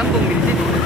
sambung di sini.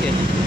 Oke.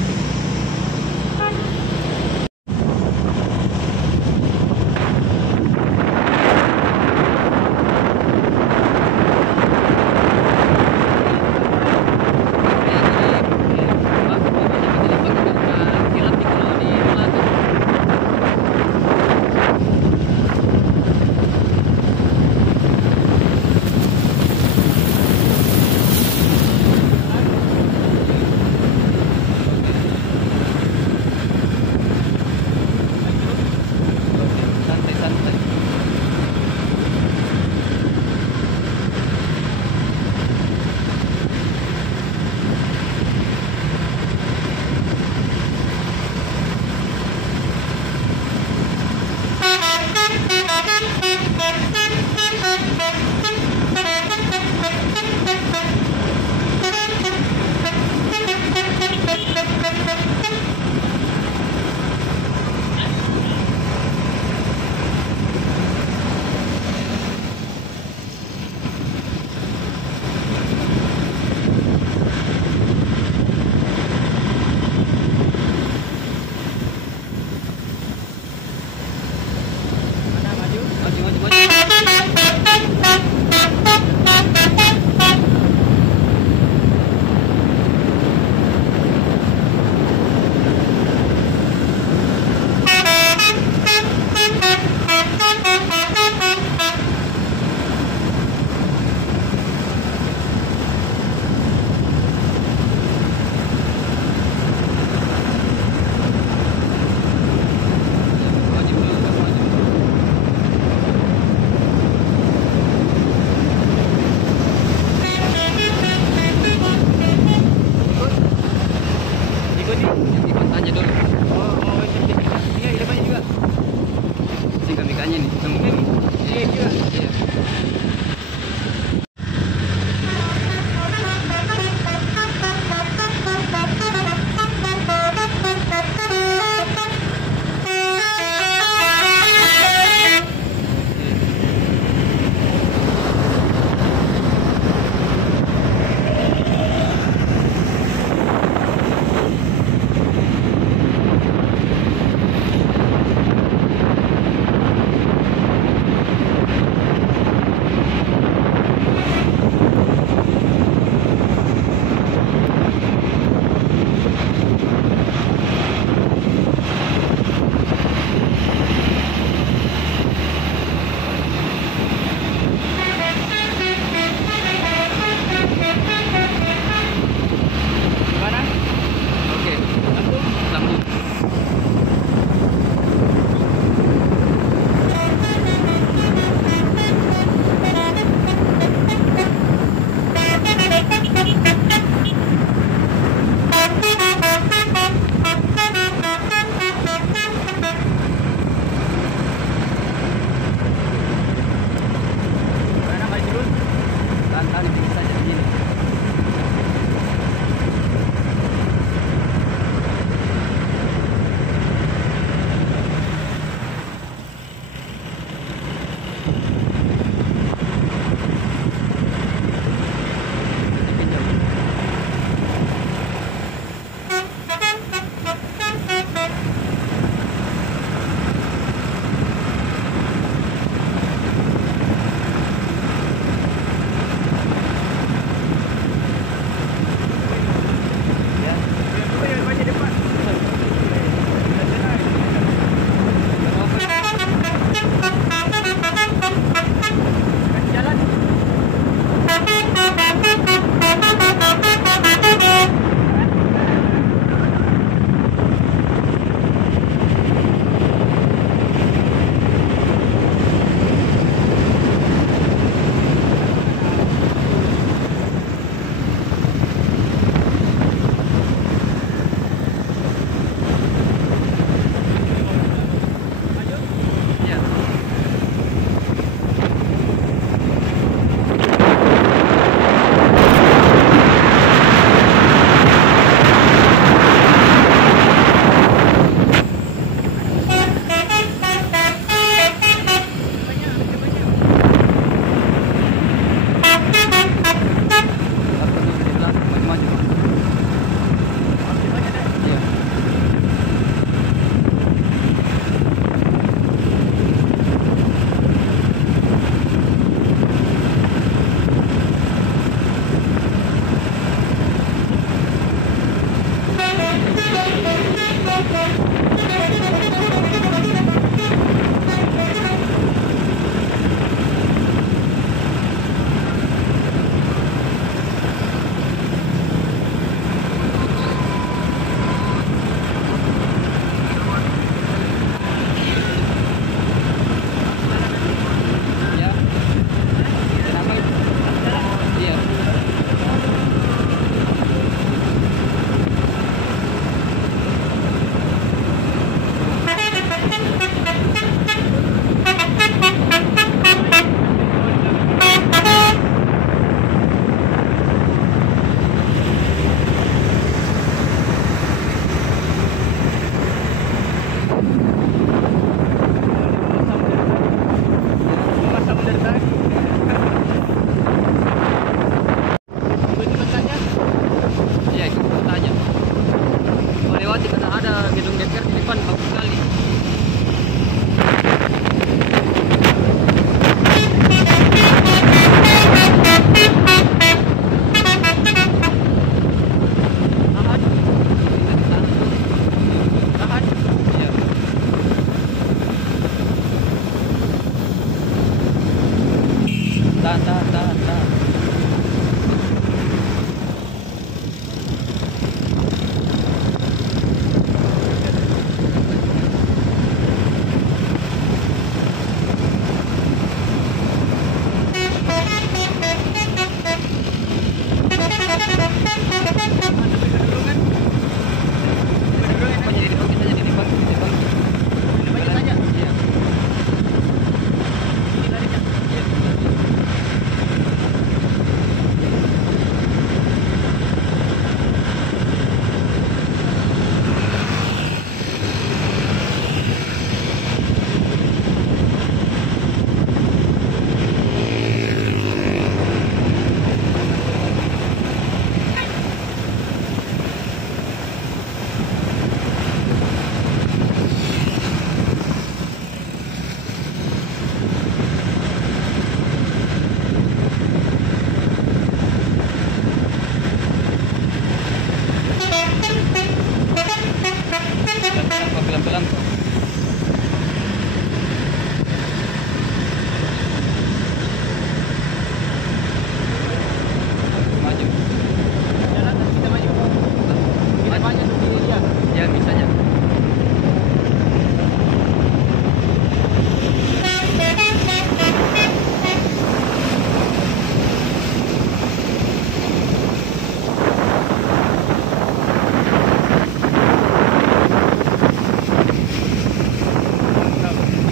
tahan. Pelan-pelan kok. Maju. Jalan kita maju. Kita maju sendiri dia. Ya, bisanya.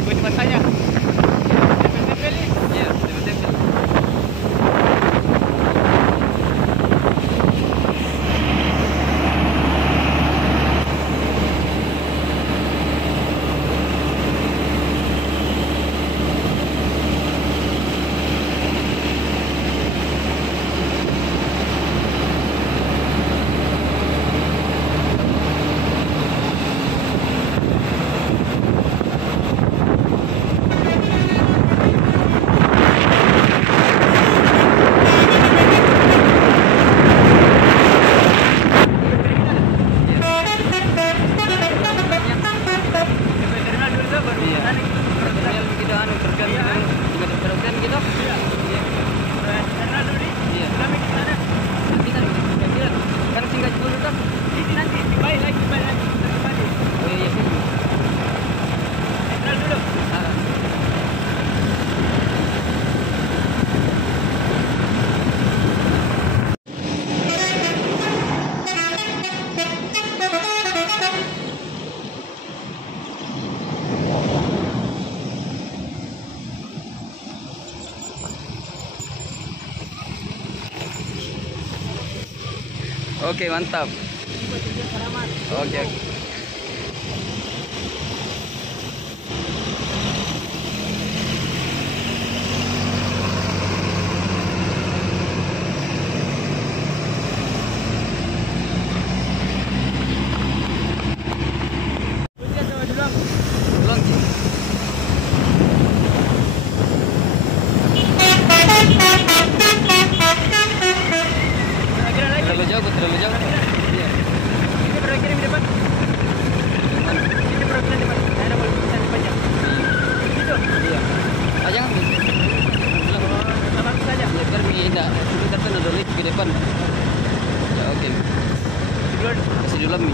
Ikut masanya. Tempel-tempel ni. Iya, tempel-tempel. Terminal dulu tu baru Iya. naik. Terminal kita anu tergantung dengan perhatian kita. Iya. Terminal dulu ni. Iya. Kami ke sana. Kita kan singkat dulu kan. Ini nanti balik lagi. Kembali. Oh iya sih. Terminal dulu. Ah. Oke, mantap. Oke. Kunci sama dulu. Pulang sih. Kira-kira lagi. Terlalu jauh. Iya. Ini baru kirim di depan. Ini baru kirim di depan. Ada boleh bisa dipanjang. Itu. Iya. Ah, jangan. Pulang. Sama saja. Ya, biar tidak. Kita kan ada lift ke depan. Ya, oke. Duluan. Kasih dulu Mi.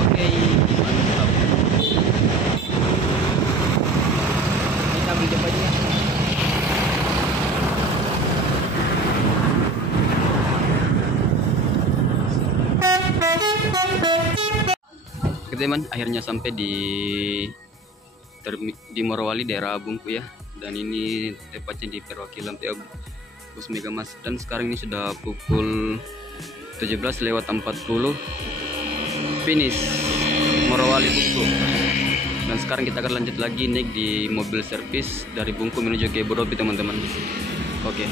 Oke, mantap. Kita ambil depannya. Oke teman, akhirnya sampai di Morowali, daerah Bungku ya. Dan ini tepatnya di perwakilan PO Bus Megamas. Dan sekarang ini sudah pukul 17:40, finish Morowali Bungku. Dan sekarang kita akan lanjut lagi naik di mobil servis dari Bungku menuju ke Bodopi teman-teman. Oke.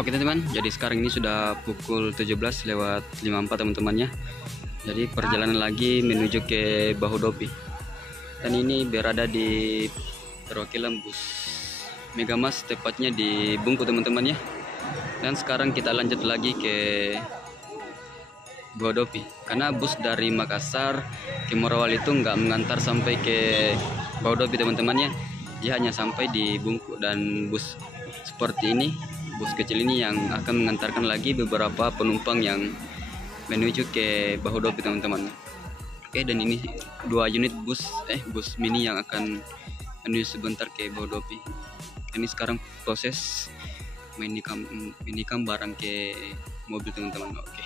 Oke teman-teman, jadi sekarang ini sudah pukul 17:54 teman-temannya. Jadi perjalanan lagi menuju ke Bahodopi. Dan ini berada di perwakilan bus Megamas, tepatnya di Bungku teman-teman ya. Dan sekarang kita lanjut lagi ke Bahodopi, karena bus dari Makassar ke Morowali itu nggak mengantar sampai ke Bahodopi teman-teman ya. Dia hanya sampai di Bungku, dan bus seperti ini, bus kecil ini yang akan mengantarkan lagi beberapa penumpang yang menuju ke Bahodopi teman-teman. Oke, dan ini 2 unit bus mini yang akan menuju sebentar ke Bahodopi. Ini sekarang proses menikam barang ke mobil teman-teman. Oke.